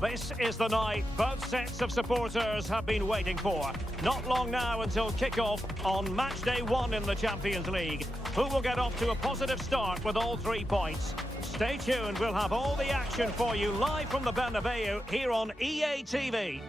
This is the night both sets of supporters have been waiting for. Not long now until kick-off on match day 1 in the Champions League. Who will get off to a positive start with all 3 points? Stay tuned, we'll have all the action for you live from the Bernabeu here on EA TV.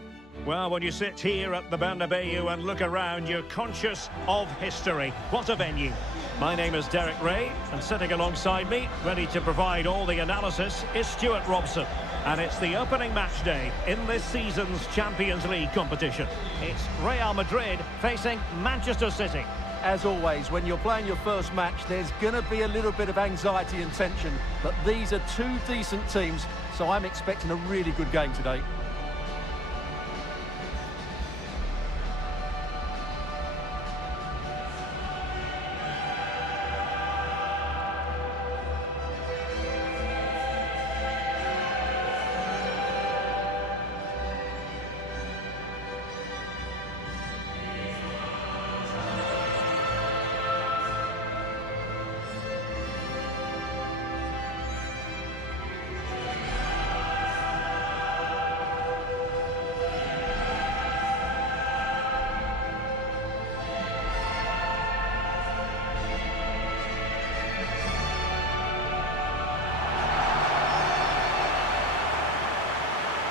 Well, when you sit here at the Bernabeu and look around, you're conscious of history. What a venue. My name is Derek Ray, and sitting alongside me, ready to provide all the analysis, is Stuart Robson. And it's the opening match day in this season's Champions League competition. It's Real Madrid facing Manchester City. As always, when you're playing your first match, there's going to be a little bit of anxiety and tension. But these are 2 decent teams, so I'm expecting a really good game today.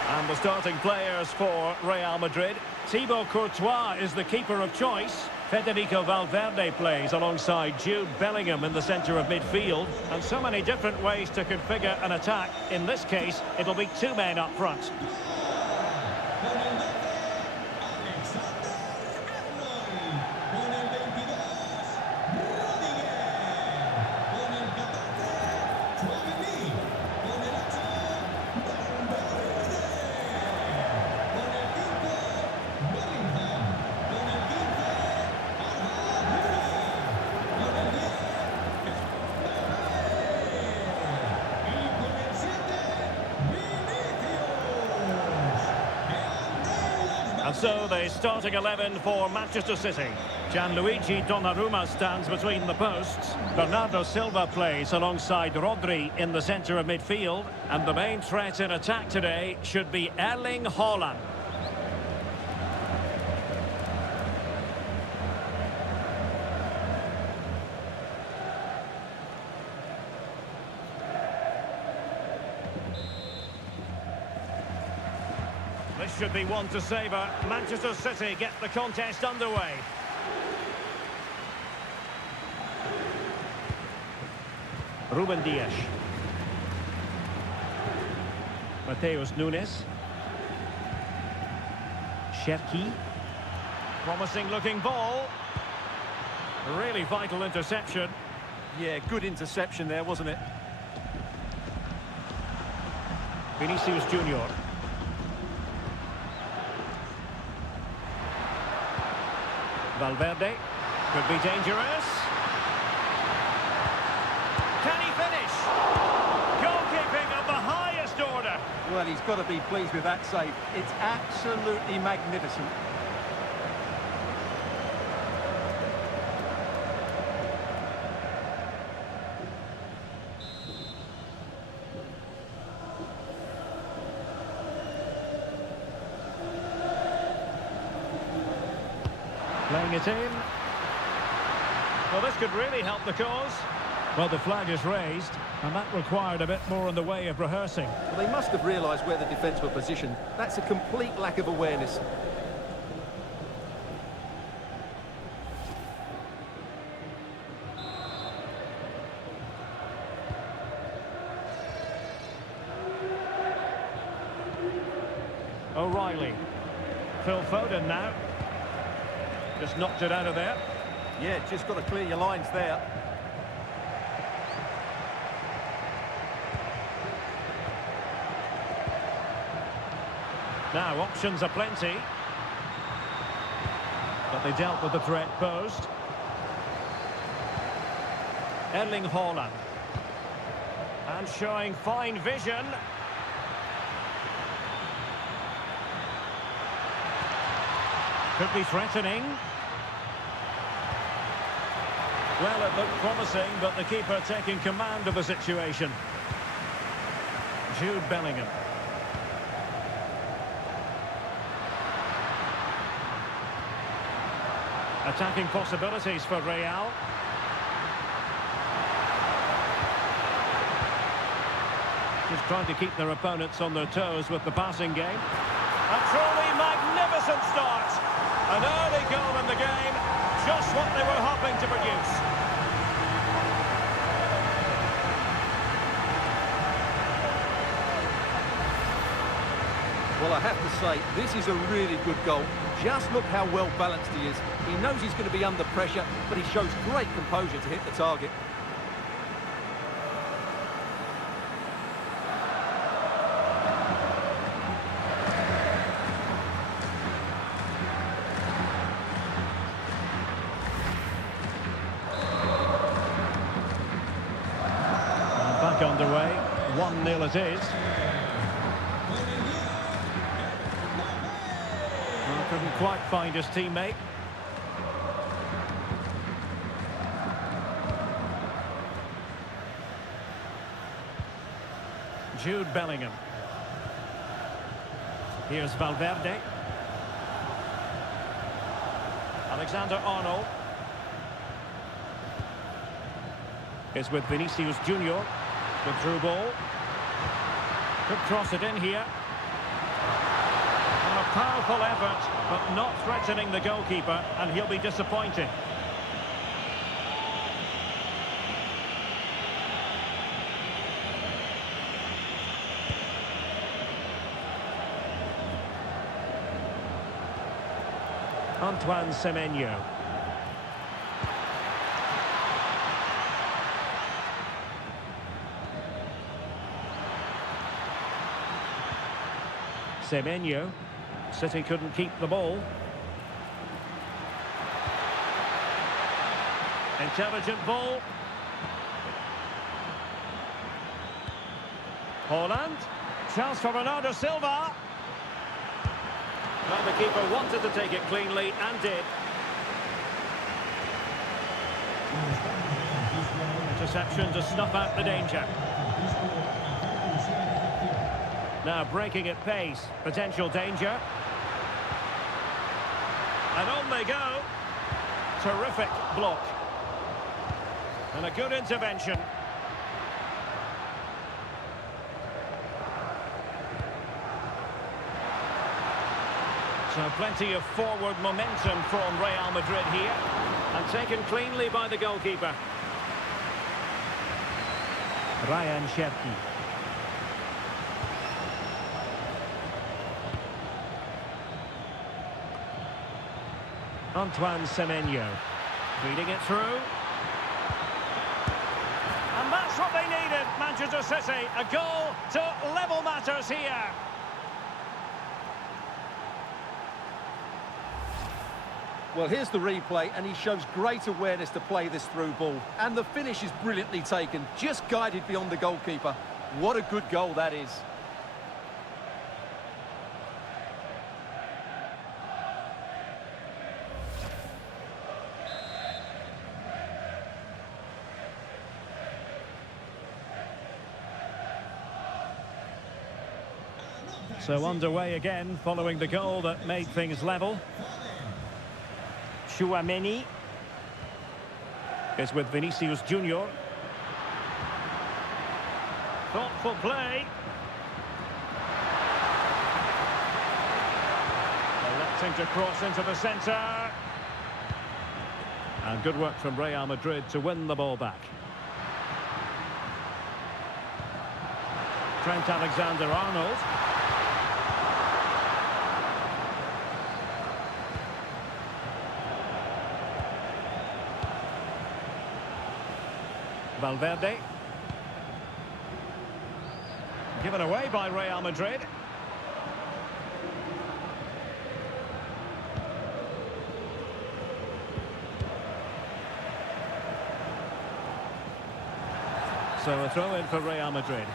And the starting players for Real Madrid. Thibaut Courtois is the keeper of choice. Federico Valverde plays alongside Jude Bellingham in the centre of midfield. And so many different ways to configure an attack. In this case, it'll be 2 men up front. And so the starting 11 for Manchester City. Gianluigi Donnarumma stands between the posts. Bernardo Silva plays alongside Rodri in the centre of midfield. And the main threat in attack today should be Erling Haaland. This should be one to savour. Manchester City get the contest underway. Ruben Dias. Mateus Nunes. Cherki. Promising looking ball. Really vital interception. Yeah, good interception there, wasn't it? Vinicius Junior. Valverde could be dangerous. Can he finish? Goalkeeping of the highest order. Well, he's got to be pleased with that save. It's absolutely magnificent. Playing it in. Well, this could really help the cause. Well, the flag is raised, and that required a bit more in the way of rehearsing. Well, they must have realised where the defence were positioned. That's a complete lack of awareness. O'Reilly. Phil Foden now. Just knocked it out of there. Yeah, just got to clear your lines there. Now, options are plenty. But they dealt with the threat posed. Erling Haaland. And showing fine vision. Could be threatening. Well, it looked promising, but the keeper taking command of the situation. Jude Bellingham. Attacking possibilities for Real. Just trying to keep their opponents on their toes with the passing game. A truly magnificent start. An early goal in the game. Just what they were hoping to produce. Well, I have to say, this is a really good goal. Just look how well balanced he is. He knows he's going to be under pressure, but he shows great composure to hit the target. And back underway. 1-0 it is. Couldn't quite find his teammate. Jude Bellingham. Here's Valverde. Alexander-Arnold. Is with Vinicius Junior. Good through ball. Could cross it in here. Powerful effort, but not threatening the goalkeeper, and he'll be disappointed. Antoine Semenyo. Semenyo. City couldn't keep the ball. Intelligent ball. Holland. Chance for Bernardo Silva. Well, the keeper wanted to take it cleanly and did. Interception to snuff out the danger. Now breaking at pace. Potential danger. And on they go. Terrific block. And a good intervention. So plenty of forward momentum from Real Madrid here. And taken cleanly by the goalkeeper. Ryan Cherki. Antoine Semenyo. Feeding it through. And that's what they needed, Manchester City. A goal to level matters here. Well, here's the replay, and he shows great awareness to play this through ball. And the finish is brilliantly taken, just guided beyond the goalkeeper. What a good goal that is. So underway again, following the goal that made things level. Tchouaméni is with Vinicius Junior. Thoughtful play. Electing to cross into the centre. And good work from Real Madrid to win the ball back. Trent Alexander-Arnold. Valverde. Given away by Real Madrid. So a throw in for Real Madrid.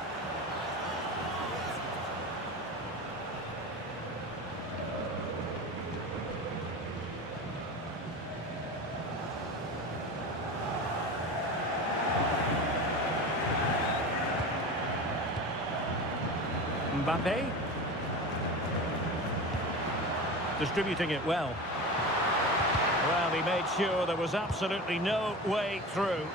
MBAPPE. Distributing it well. Well, he made sure there was absolutely no way through.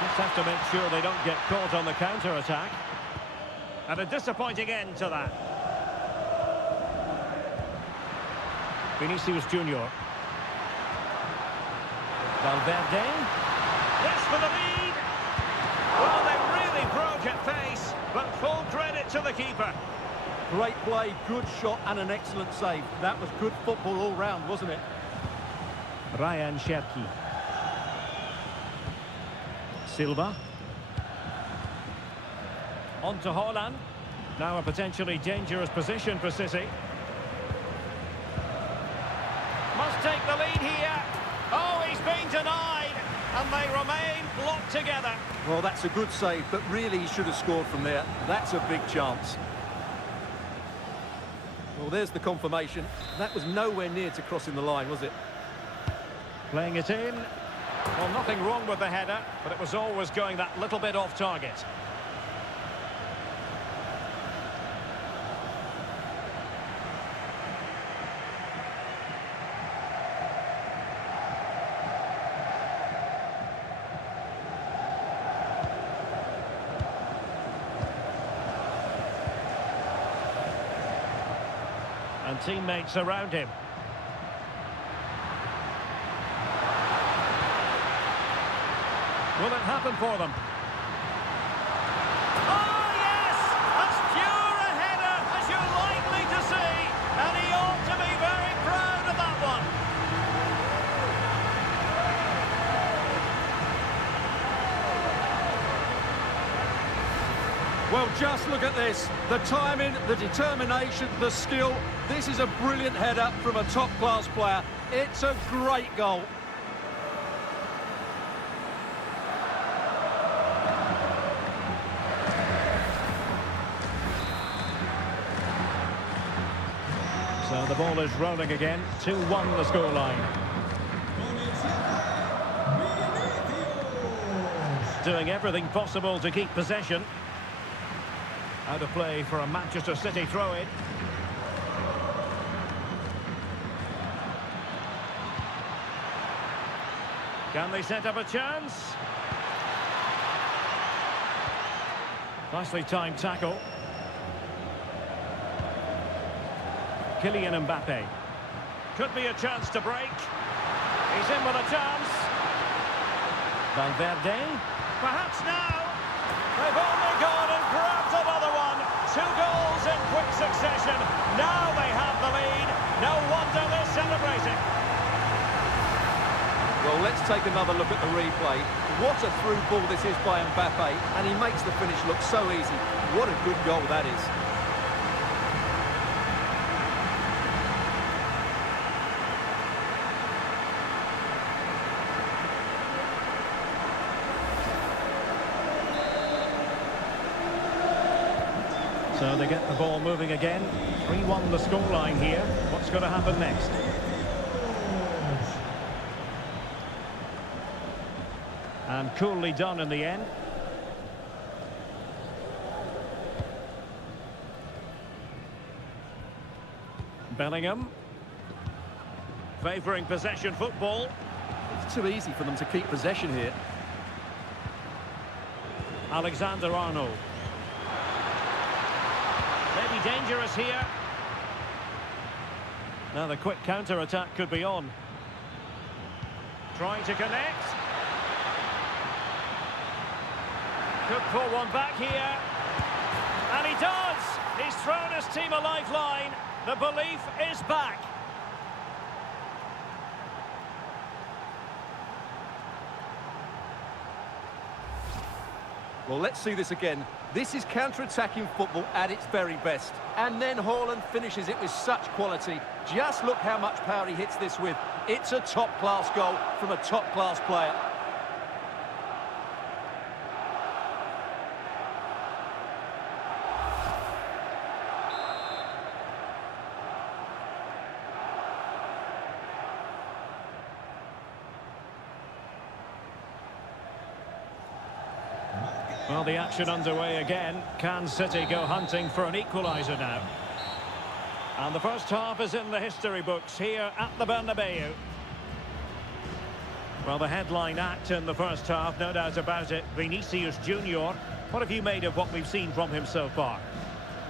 Just have to make sure they don't get caught on the counter-attack. And a disappointing end to that. Vinicius Junior. Valverde. This for the lead. Well, they really broke at pace, but full credit to the keeper. Great play, good shot and an excellent save. That was good football all round, wasn't it? Ryan Cherki. Silva. On to Haaland. Now a potentially dangerous position for City. Must take the lead here. Oh, he's been denied. And they remain locked together. Well, that's a good save, but really he should have scored from there. That's a big chance. Well, there's the confirmation. That was nowhere near to crossing the line, was it? Playing it in. Well, nothing wrong with the header, but it was always going that little bit off target. And teammates around him. Will it happen for them? Oh, yes! As pure a header as you're likely to see. And he ought to be very proud of that one. Well, just look at this. The timing, the determination, the skill. This is a brilliant header from a top-class player. It's a great goal. So the ball is rolling again. 2-1 the scoreline. Doing everything possible to keep possession. Out of play for a Manchester City throw-in. Can they set up a chance? Nicely timed tackle. Kylian Mbappé. Could be a chance to break. He's in with a chance. Valverde. Perhaps now. They've only gone and grabbed another one. 2 goals in quick succession. Now they have the lead. No wonder they're celebrating. Well, let's take another look at the replay. What a through ball this is by Mbappé, and he makes the finish look so easy. What a good goal that is. So they get the ball moving again. 3-1 the scoreline here. What's going to happen next? And coolly done in the end. Bellingham. Favouring possession football. It's too easy for them to keep possession here. Alexander-Arnold. Maybe dangerous here. Now the quick counter-attack could be on. Trying to connect. Could pull one back here. And he does! He's thrown his team a lifeline. The belief is back. Well, let's see this again. This is counter-attacking football at its very best. And then Haaland finishes it with such quality. Just look how much power he hits this with. It's a top-class goal from a top-class player. Well, the action underway again. Can City go hunting for an equaliser now? And the first half is in the history books here at the Bernabeu. Well, the headline act in the first half, no doubt about it. Vinicius Junior. What have you made of what we've seen from him so far?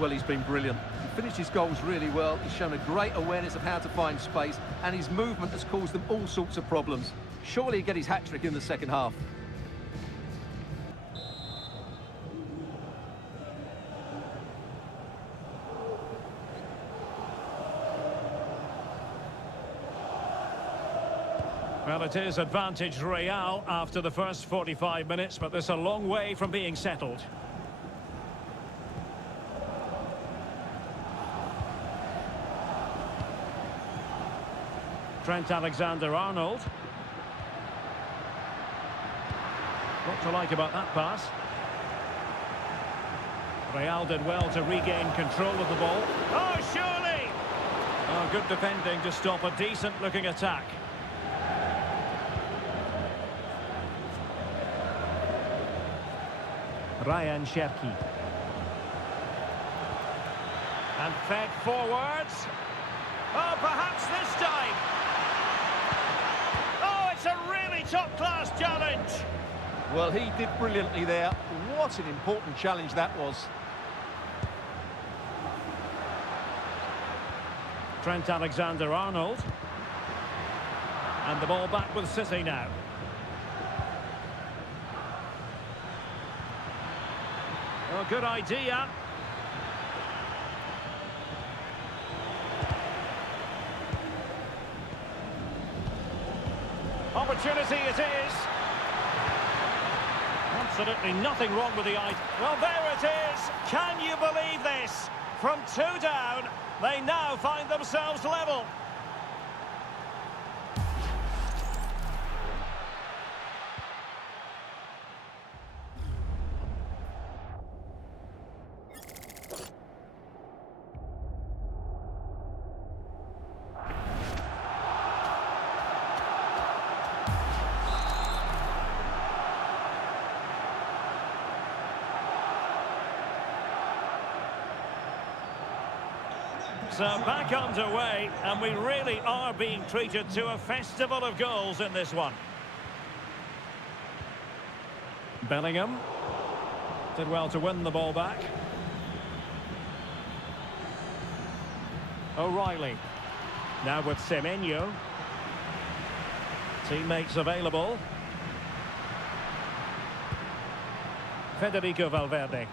Well, he's been brilliant. He finished his goals really well. He's shown a great awareness of how to find space, and his movement has caused them all sorts of problems. Surely he'll get his hat-trick in the second half. Well, it is advantage Real after the first 45 minutes, but there's a long way from being settled. Trent Alexander-Arnold. What to like about that pass? Real did well to regain control of the ball. Oh, surely! Oh, good defending to stop a decent-looking attack. Ryan Cherki. And fed forwards. Oh, perhaps this time. Oh, it's a really top-class challenge. Well, he did brilliantly there. What an important challenge that was. Trent Alexander-Arnold. And the ball back with City now. Oh, good idea. Opportunity it is. Absolutely nothing wrong with the eye. Well, there it is. Can you believe this? From 2 down, they now find themselves level. So back underway, and we really are being treated to a festival of goals in this one. Bellingham did well to win the ball back. O'Reilly now with Semenyo. Teammates available. Federico Valverde.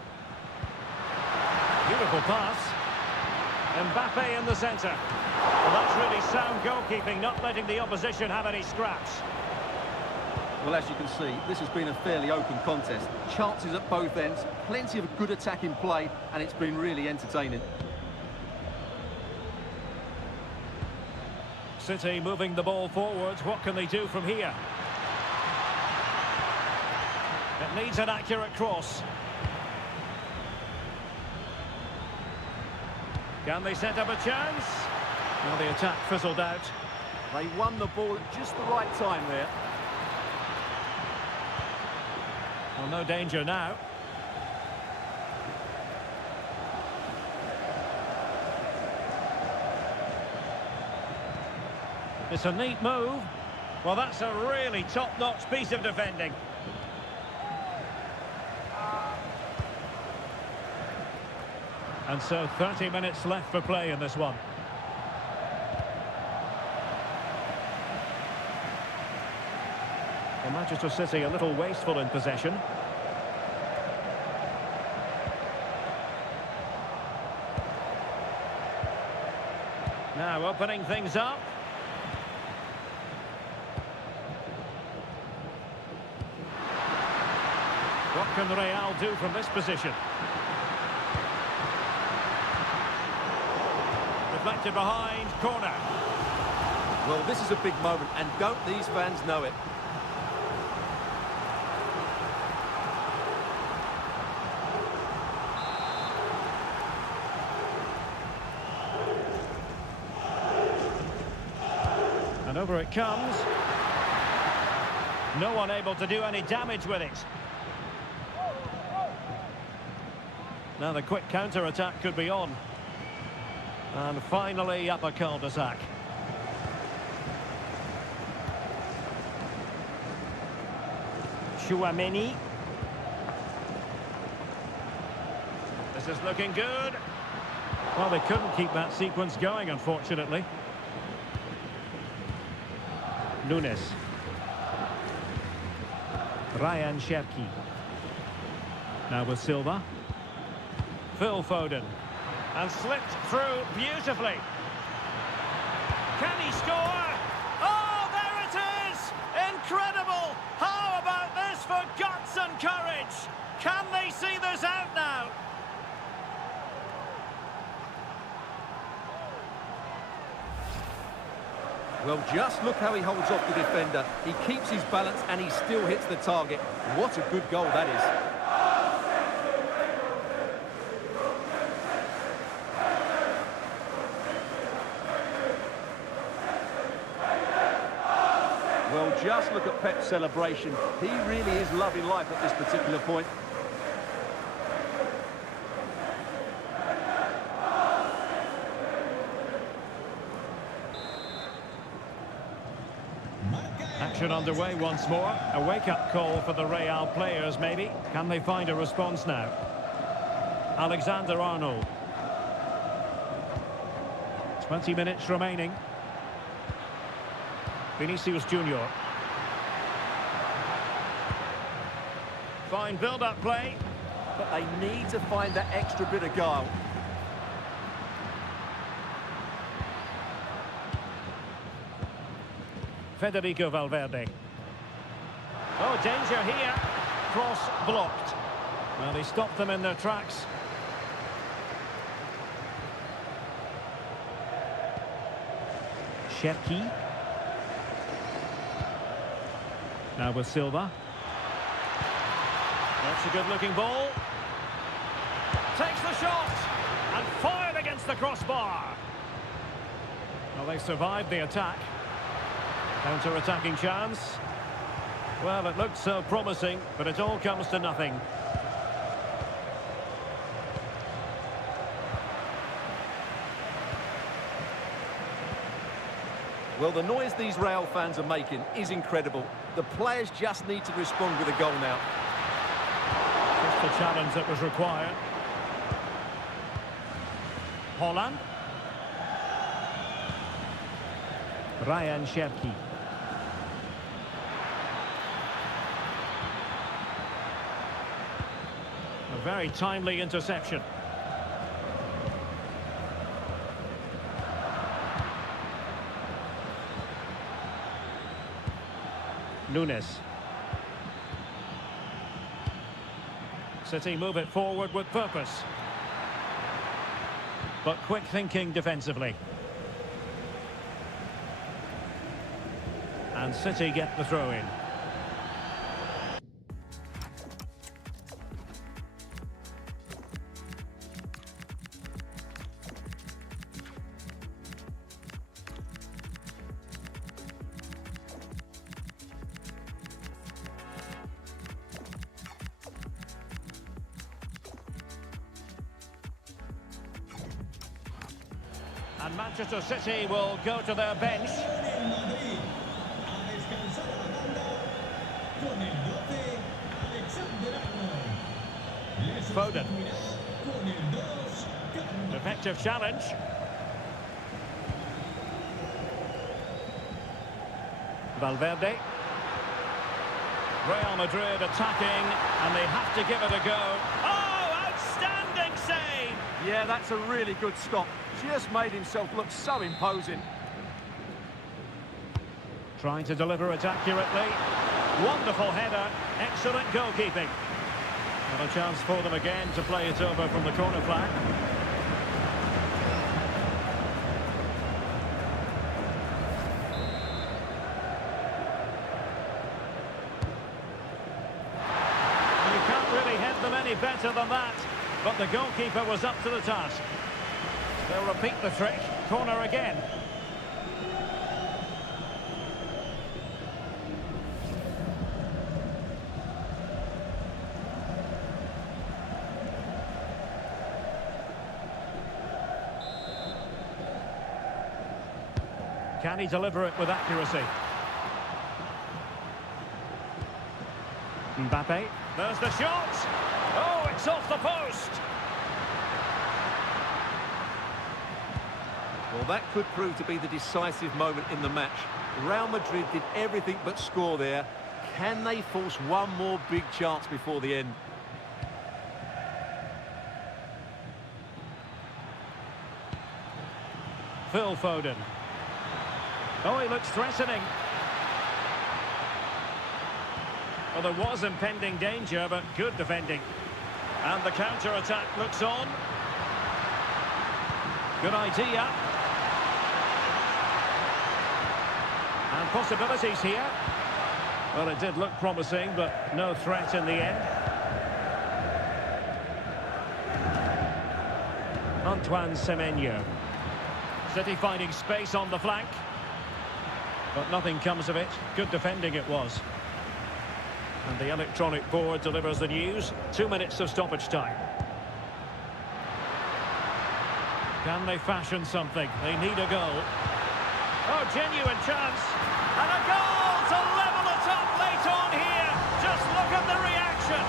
Beautiful pass. MBAPPE in the centre. Well, that's really sound goalkeeping, not letting the opposition have any scraps. Well, as you can see, this has been a fairly open contest. Chances at both ends, plenty of good attacking play, and it's been really entertaining. City moving the ball forwards. What can they do from here? It needs an accurate cross. Can they set up a chance? Well, the attack fizzled out. They won the ball at just the right time there. Well, no danger now. It's a neat move. Well, that's a really top-notch piece of defending. And so 30 minutes left for play in this one. Well, Manchester City a little wasteful in possession. Now opening things up. What can Real do from this position? Deflected behind, corner. Well, this is a big moment, and don't these fans know it? And over it comes. No one able to do any damage with it. Now the quick counter-attack could be on. And finally up a cul-de-sac. Chouameni. This is looking good. Well, they couldn't keep that sequence going, unfortunately. Nunes. Ryan Cherki. Now with Silva. Phil Foden. And slipped through beautifully. Can he score? Oh, there it is! Incredible! How about this for guts and courage? Can they see this out now? Well, just look how he holds off the defender. He keeps his balance and he still hits the target. What a good goal that is. Well, just look at Pep's celebration. He really is loving life at this particular point. Action underway once more. A wake-up call for the Real players, maybe. Can they find a response now? Alexander-Arnold. 20 minutes remaining. Vinicius Junior. Fine build-up play. But they need to find that extra bit of guile. Federico Valverde. Oh, danger here. Cross blocked. Well, he stopped them in their tracks. Cherki. Now with Silva. That's a good-looking ball. Takes the shot and fired against the crossbar. Well, they survived the attack. Counter-attacking chance. Well, it looked so promising, but it all comes to nothing. Well, the noise these Real fans are making is incredible. The players just need to respond with a goal now. Just the challenge that was required. Holland. Ryan Cherki. A very timely interception. Nunes. City move it forward with purpose. But quick thinking defensively. And City get the throw in. And Manchester City will go to their bench. Foden. Effective challenge. Valverde. Real Madrid attacking, and they have to give it a go. Oh, outstanding save! Yeah, that's a really good stop. Just made himself look so imposing. Trying to deliver it accurately. Wonderful header. Excellent goalkeeping. And a chance for them again to play it over from the corner flag. You can't really head them any better than that. But the goalkeeper was up to the task. They'll repeat the trick. Corner again. Can he deliver it with accuracy? Mbappe. There's the shot. Oh, it's off the post. Well, that could prove to be the decisive moment in the match. Real Madrid did everything but score there. Can they force one more big chance before the end? Phil Foden. Oh, he looks threatening. Well, there was impending danger, but good defending. And the counter-attack looks on. Good idea. And possibilities here. Well, it did look promising, but no threat in the end. Antoine Semenyo. City finding space on the flank. But nothing comes of it. Good defending it was. And the electronic board delivers the news. 2 minutes of stoppage time. Can they fashion something? They need a goal. Oh, genuine chance. And a goal to level it up late on here. Just look at the reaction.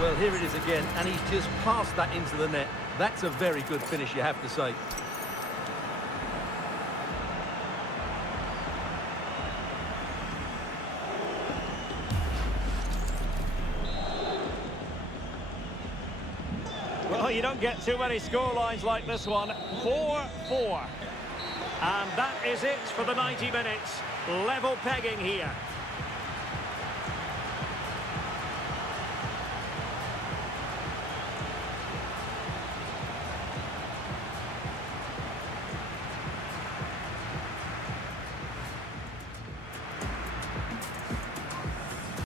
Well, here it is again, and he's just passed that into the net. That's a very good finish, you have to say. Well, you don't get too many scorelines like this one. 4-4. And that is it for the 90 minutes. Level pegging here.